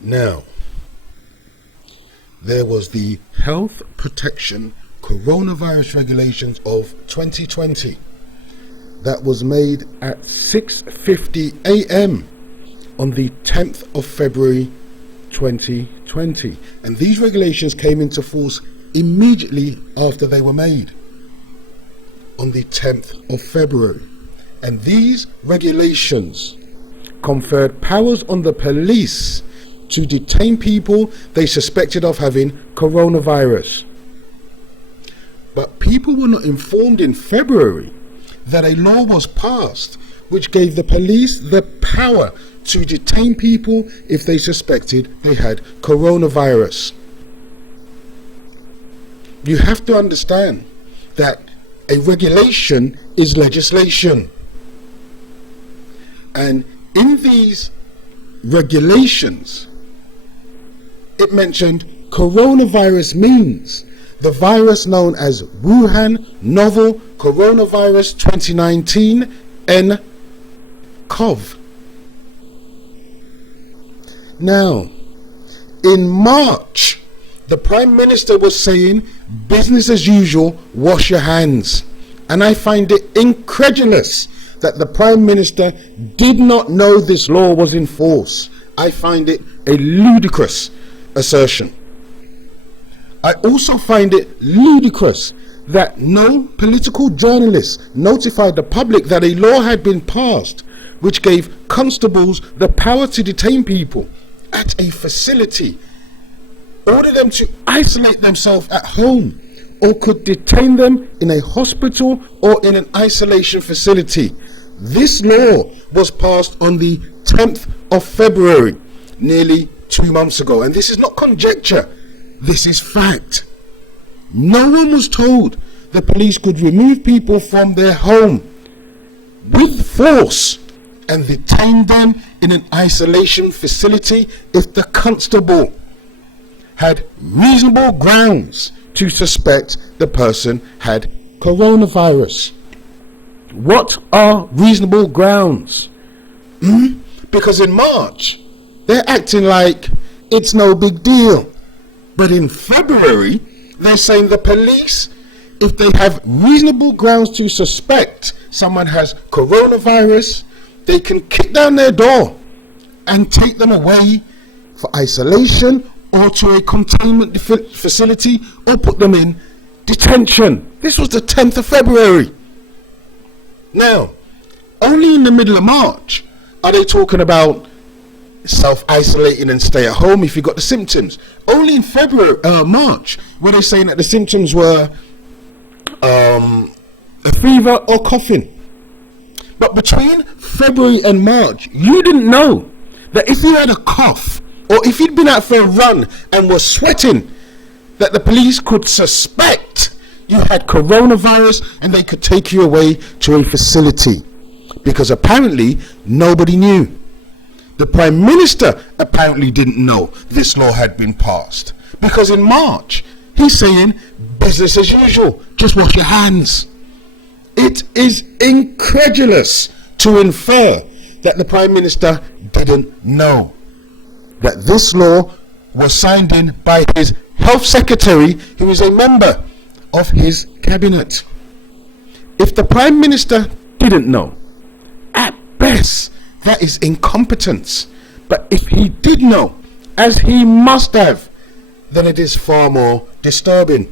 Now, there was the Health Protection Coronavirus Regulations of 2020 that was made at 6:50 a.m. on the 10th of February 2020, and these regulations came into force immediately after they were made on the 10th of February. And these regulations conferred powers on the police to detain people they suspected of having coronavirus. But people were not informed in February that a law was passed which gave the police the power to detain people if they suspected they had coronavirus. You have to understand that a regulation is legislation. And in these regulations, it mentioned coronavirus means the virus known as Wuhan Novel Coronavirus 2019 nCoV. Now, in March, the Prime Minister was saying, business as usual, wash your hands. And I find it incredulous that the Prime Minister did not know this law was in force. I find it a ludicrous assertion. I also find it ludicrous that no political journalist notified the public that a law had been passed which gave constables the power to detain people at a facility, order them to isolate themselves at home, or could detain them in a hospital or in an isolation facility. This law was passed on the 10th of February, nearly 2 months ago. And this is not conjecture, this is fact. No one was told the police could remove people from their home with force and detain them in an isolation facility if the constable had reasonable grounds to suspect the person had coronavirus. What are reasonable grounds? Because in March, they're acting like it's no big deal. But in February, they're saying the police, if they have reasonable grounds to suspect someone has coronavirus, they can kick down their door and take them away for isolation or to a containment facility or put them in detention. This was the 10th of February. Now, only in the middle of March are they talking about self-isolating and stay at home if you got the symptoms. Only in March were they saying that the symptoms were a fever or coughing. But between February and March, you didn't know that if you had a cough or if you'd been out for a run and were sweating, that the police could suspect you had coronavirus and they could take you away to a facility. Because apparently nobody knew. The Prime Minister apparently didn't know this law had been passed. Because in March, he's saying business as usual, just wash your hands. It is incredulous to infer that the Prime Minister didn't know that this law was signed in by his Health Secretary, who is a member of his cabinet. If the Prime Minister didn't know, at best, that is incompetence. But if he did know, as he must have, then it is far more disturbing.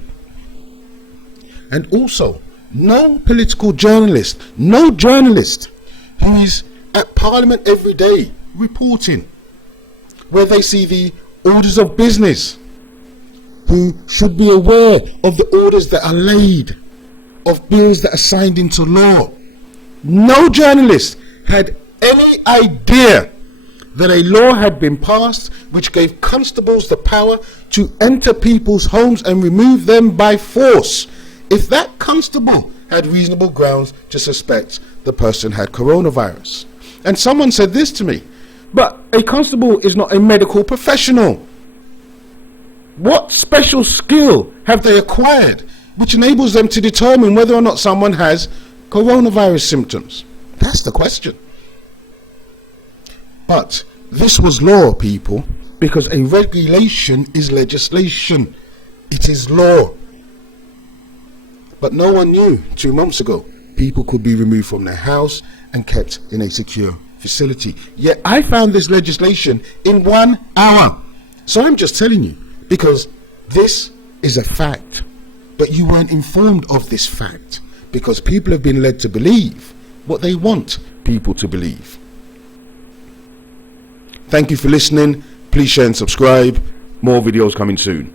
And also, no political journalist, no journalist who is at Parliament every day reporting where they see the orders of business, who should be aware of the orders that are laid, of bills that are signed into law. No journalist had any idea that a law had been passed which gave constables the power to enter people's homes and remove them by force if that constable had reasonable grounds to suspect the person had coronavirus. And someone said this to me, but a constable is not a medical professional. What special skill have they acquired which enables them to determine whether or not someone has coronavirus symptoms? That's the question. But this was law, people, because a regulation is legislation. It is law. But no one knew 2 months ago people could be removed from their house and kept in a secure facility. Yet I found this legislation in 1 hour. So I'm just telling you, because this is a fact. But you weren't informed of this fact, because people have been led to believe what they want people to believe. Thank you for listening. Please share and subscribe. More videos coming soon.